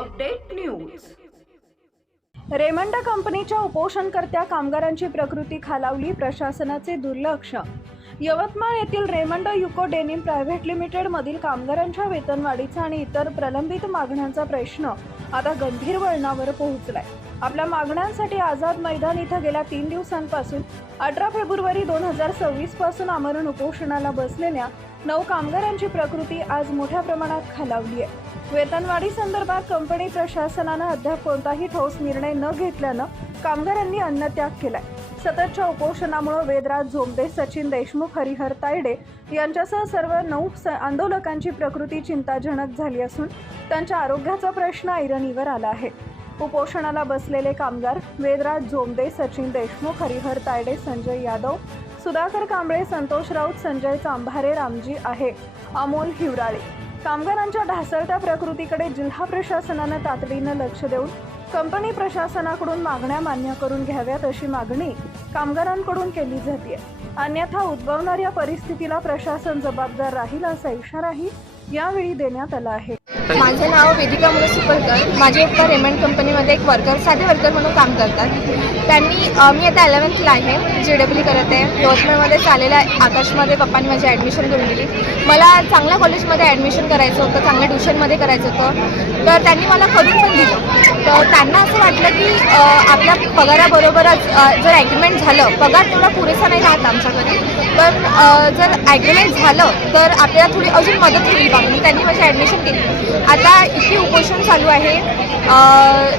Update news. Raymond कंपनीच्या उपोषणकर्त्या कामगारांची प्रकृती खालावली, प्रशासनाचे दुर्लक्ष। यवतमाळ येथील Raymond UCO denim private limited मधील कामगारांच्या वेतनवाढीचा आणि इतर प्रलंबित मागण्यांचा प्रश्न आता गंभीर वळणावर पोहोचलाय। आपल्या मागण्यांसाठी आझाद मैदान इथं गेल्या 3 दिवसांपासून 18 फेब्रुवारी 2026 पासून आमरण उपोषणाला बसलेल्या 9 कामगारांची प्रकृती आज मोठ्या प्रमाणात खालावली आहे। वेतनवाढी संदर्भात कंपनी प्रशासनाने अद्याप कोणताही ठोस निर्णय न घेतल्यानं कामगारांनी अन्नत्याग केलाय। सततच्या उपोषणामुळे वेदराज झोंबदे, सचिन देशमुख, हरिहर तायडे यांच्यासह सर्व 9 आंदोलकांची प्रकृती चिंताजनक झाली असून त्यांच्या आरोग्याचा प्रश्न ऐरणीवर आला आहे। उपोषणाला बसलेले कामगार वेदराज झोंबदे, सचिन देशमुख, हरिहर तायडे, संजय यादव, सुधाकर कांबळे, संतोष राऊत, संजय चांभारे, रामजी आहे, अमोल हिवराळे। कामगारांच्या ढासळत्या प्रकृतीकडे जिल्हा प्रशासनाने तातडीने लक्ष देऊन कंपनी प्रशासनाकडून मागण्या मान्य करून घ्याव्यात अशी मागणी कामगारांकडून केली जाते। अन्यथा उद्भवणाऱ्या परिस्थितीला प्रशासन जबाबदार राहील असा इशाराही यावेळी देण्यात आला आहे। माझे नाव वेदिका मुरसुपरकर। माझे पप्पा रेमंड कंपनीमध्ये एक साधे वर्कर म्हणून काम करतात। त्यांनी मी आता 11th आहे, JEE करत आहे। यवतमाळमध्ये चाललेल्या आकाशमध्ये पप्पांनी माझी ॲडमिशन करून दिली। मला चांगल्या कॉलेजमध्ये ॲडमिशन करायचं होतं, चांगल्या ट्युशनमध्ये करायचं होतं, तर त्यांनी मला करून पण दिलं। तर त्यांना असं वाटलं की आपल्या पगाराबरोबरच जर ॲग्रीमेंट झालं, पगार तेवढा पुरेसा नाही राहत आमच्याकडे, पण जर ॲग्रीमेंट झालं तर आपल्याला थोडी अजून मदत होईल म्हणून त्यांनी माझी ॲडमिशन केली। आता इथे उपोषण चालू आहे,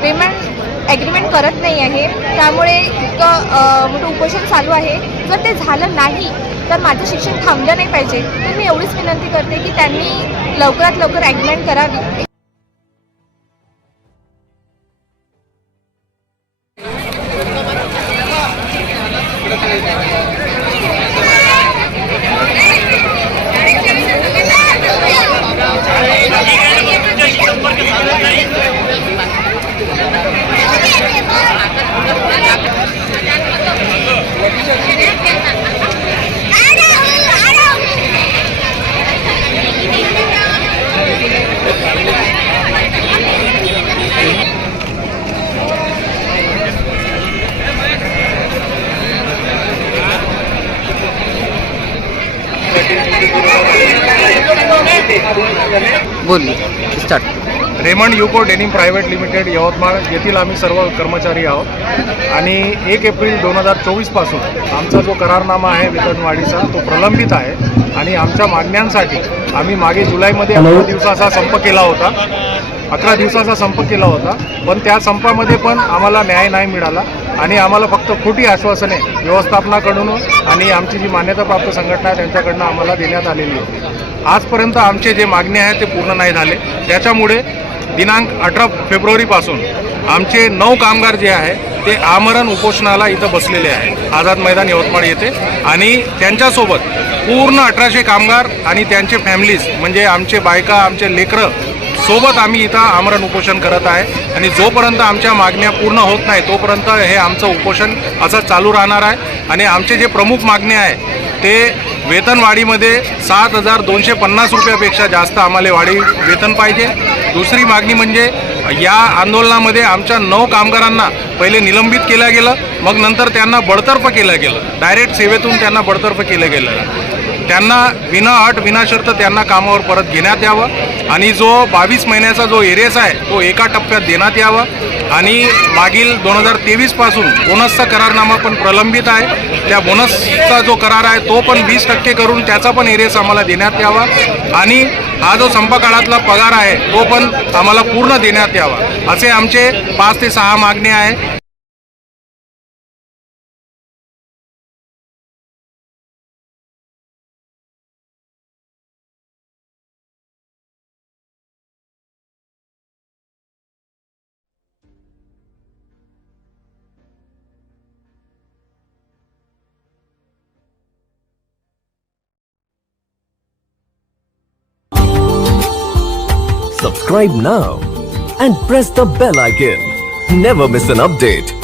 रेमंड ॲग्रीमेंट करत नाही आहे, त्यामुळे इतकं मोठं उपोषण चालू आहे। जर ते झालं नाही तर माझं शिक्षण थांबलं नाही पाहिजे, तर मी एवढीच विनंती करते की त्यांनी लवकरात लवकर ॲग्रीमेंट करावी। बोल start. Raymond UCO denim private limited Yavatmal येथील आम्ही सर्व कर्मचारी आहोत आणि 1 एप्रिल 2024 पासून आमचा जो करारनामा आहे वेतनवाढीचा तो प्रलंबित आहे आणि आमच्या मागण्यांसाठी आम्ही मागे जुलैमध्ये 11 दिवसाचा संप केला होता, पण त्या संपामध्ये पण आम्हाला न्याय नाही मिळाला आणि आम्हाला फक्त खोटी आश्वासने व्यवस्थापनाकडून आणि आमची जी मान्यताप्राप्त संघटना आहे त्यांच्याकडून आम्हाला देण्यात आलेली होती। आजपर्यंत आमचे जे मागणे आहेत ते पूर्ण नाही झाले, त्याच्यामुळे दिनांक 18 फेब्रुवारीपासून आमचे 9 कामगार जे आहे ते आमरण उपोषणाला इथं बसलेले आहे आझाद मैदान यवतमाळ येथे आणि त्यांच्यासोबत पूर्ण 1800 कामगार आणि त्यांचे फॅमिलीज म्हणजे आमचे बायका, आमचे लेकरं सोबत आम्ही इथं आमरण उपोषण करत आहे आणि जोपर्यंत आमच्या मागण्या पूर्ण होत नाही तोपर्यंत हे आमचं उपोषण असं चालू राहणार आहे। आणि आमचे जे प्रमुख मागणे आहे ते वेतनवाढीमध्ये 7,250 रुपयापेक्षा जास्त आम्हाला वेतन पाहिजे। दुसरी मागणी म्हणजे या आंदोलनामध्ये आमच्या 9 कामगारांना पहिले निलंबित केलं गेलं, मग नंतर त्यांना बडतर्फ केलं गेलं, डायरेक्ट सेवेतून त्यांना बडतर्फ केलं गेलं। त्यांना विना अट विना शर्त त्यांना कामावर परत घेण्यात यावं आणि जो 22 महिन्याचा जो एरियस आहे तो एका टप्प्यात देण्यात यावा आणि मागील 2023 पासून बोनसचा करारनामा पण प्रलंबित आहे, त्या बोनसचा जो करार आहे तो पण 20% करून त्याचा पण एरियस आम्हाला देण्यात यावा आणि हा जो संपकाळातला पगार आहे तो पण आम्हाला पूर्ण देण्यात यावा असे आमचे 5 ते 6 मागणी आहे। Subscribe now and press the bell icon. Never miss an update.